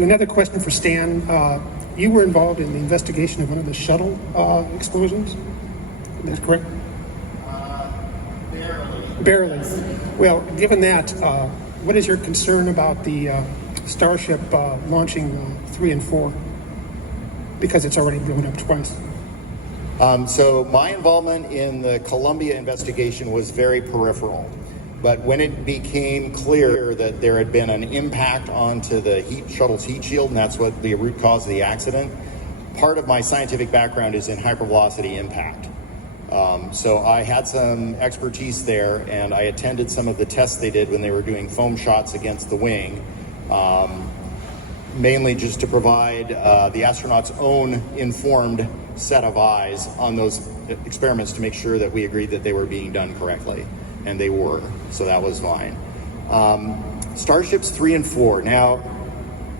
you. Another question for Stan. You were involved in the investigation of one of the shuttle explosions. Is that correct? Barely. Well, given that, what is your concern about the Starship launching 3 and 4? Because it's already blown up twice. So my involvement in the Columbia investigation was very peripheral. But when it became clear that there had been an impact onto the shuttle's heat shield, and that's what the root cause of the accident, part of my scientific background is in hypervelocity impact. So I had some expertise there, and I attended some of the tests they did when they were doing foam shots against the wing, mainly just to provide the astronauts' own informed set of eyes on those experiments to make sure that we agreed that they were being done correctly. And they were, so that was fine. Starships 3 and 4. Now,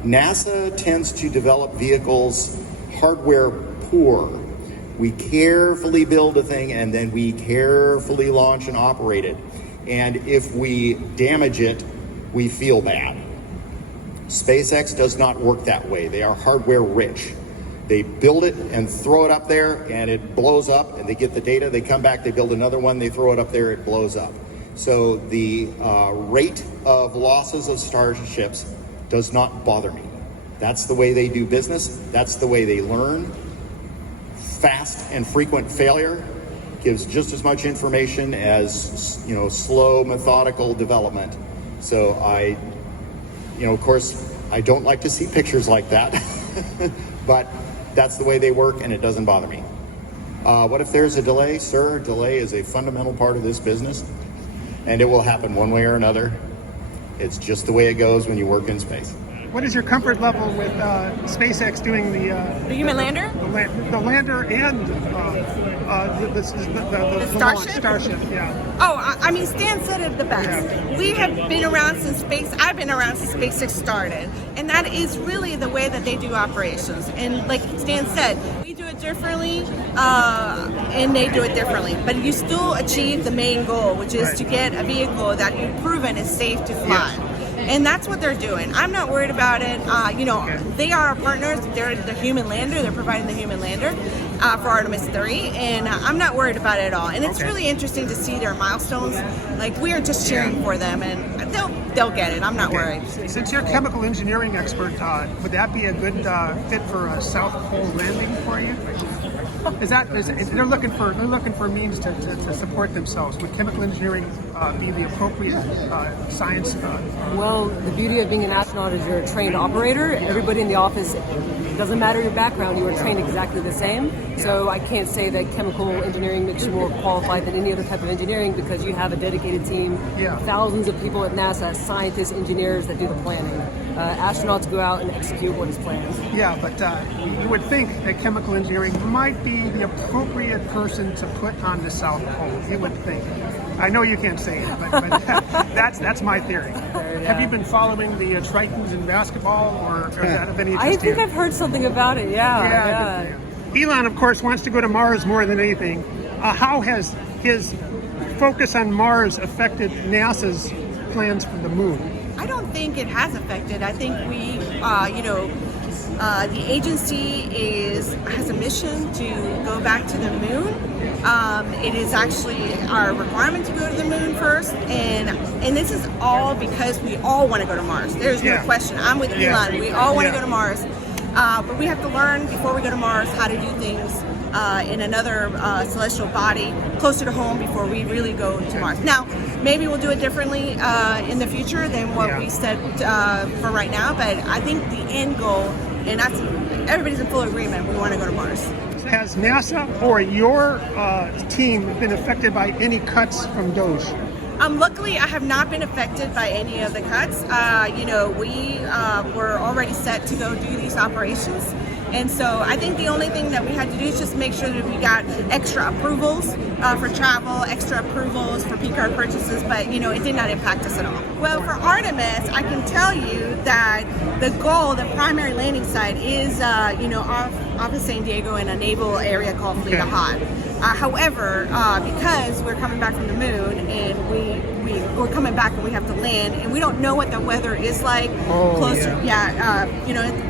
NASA tends to develop vehicles hardware poor. We carefully build a thing and then we carefully launch and operate it. And if we damage it, we feel bad. SpaceX does not work that way. They are hardware rich. They build it and throw it up there and it blows up and they get the data, they come back, they build another one, they throw it up there, it blows up. So the rate of losses of starships does not bother me. That's the way they do business. That's the way they learn. Fast and frequent failure gives just as much information as, slow, methodical development. So of course, I don't like to see pictures like that, but that's the way they work and it doesn't bother me. What if there's a delay? Sir, delay is a fundamental part of this business and it will happen one way or another. It's just the way it goes when you work in space. What is your comfort level with SpaceX doing the human lander? The lander and the Starship, yeah. Oh, I mean, Stan said it the best. Yeah. We have been around since I've been around since SpaceX started. And that is really the way that they do operations. And like Stan said, we do it differently and they do it differently. But you still achieve the main goal, which is to get a vehicle that you've proven is safe to fly. Yeah. And that's what they're doing. I'm not worried about it. They are our partners. They're the human lander. They're providing the human lander for Artemis 3. And I'm not worried about it at all. And it's really interesting to see their milestones. Like, we are just cheering for them. And they'll get it. I'm not worried. Since you're a chemical engineering expert, would that be a good fit for a South Pole landing for you? They're looking for means to support themselves. Would chemical engineering be the appropriate science? Well, the beauty of being an astronaut is you're a trained operator. Everybody in the office, it doesn't matter your background, you are trained exactly the same. So I can't say that chemical engineering makes you more qualified than any other type of engineering because you have a dedicated team, thousands of people at NASA, scientists, engineers that do the planning. Astronauts go out and execute what is planned. Yeah, but you would think that chemical engineering might be the appropriate person to put on the South Pole. You would think. I know you can't say it, but that's my theory. Have you been following the Tritons in basketball, or is that of any interest? I think I've heard something about it. Yeah. Elon, of course, wants to go to Mars more than anything. How has his focus on Mars affected NASA's plans for the moon? I don't think it has affected. I think we, the agency has a mission to go back to the moon. It is actually our requirement to go to the moon first, and this is all because we all want to go to Mars. There's no question. I'm with Elon. We all want to go to Mars, but we have to learn before we go to Mars how to do things in another celestial body closer to home before we really go to Mars. Now, maybe we'll do it differently in the future than what we said for right now, but I think the end goal, and everybody's in full agreement, we want to go to Mars. Has NASA or your team been affected by any cuts from Doge? Luckily, I have not been affected by any of the cuts. We were already set to go do these operations. And so I think the only thing that we had to do is just make sure that we got extra approvals for travel, extra approvals for P-card purchases, but you know, it did not impact us at all. Well, for Artemis, I can tell you that the goal, the primary landing site is, you know, off of San Diego in a naval area called Fleta Hot. However, because we're coming back from the moon and we're coming back and we have to land, and we don't know what the weather is like closer. You know,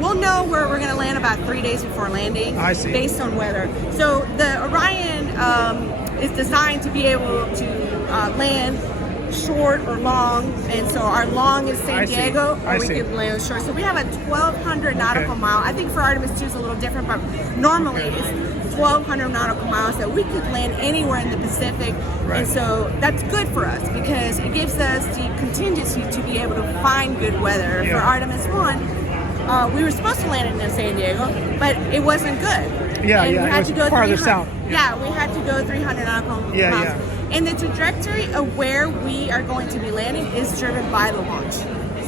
we'll know where we're going to land about 3 days before landing, based on weather. So the Orion is designed to be able to land short or long, and so our long is San Diego, or we can land short. So we have a 1,200 nautical mile. I think for Artemis 2 is a little different, but normally it's 1,200 nautical miles that we could land anywhere in the Pacific. And so that's good for us because it gives us the contingency to be able to find good weather. For Artemis 1, we were supposed to land in San Diego, but it wasn't good. We had to go farther south. We had to go 300 nautical miles. And the trajectory of where we are going to be landing is driven by the launch.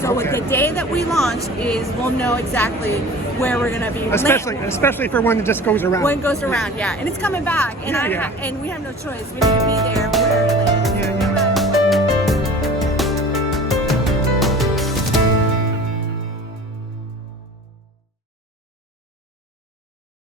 So with the day that we launch we'll know exactly where we're going to be. Especially for one that just goes around. One goes around, and it's coming back, and and we have no choice. We need to be there.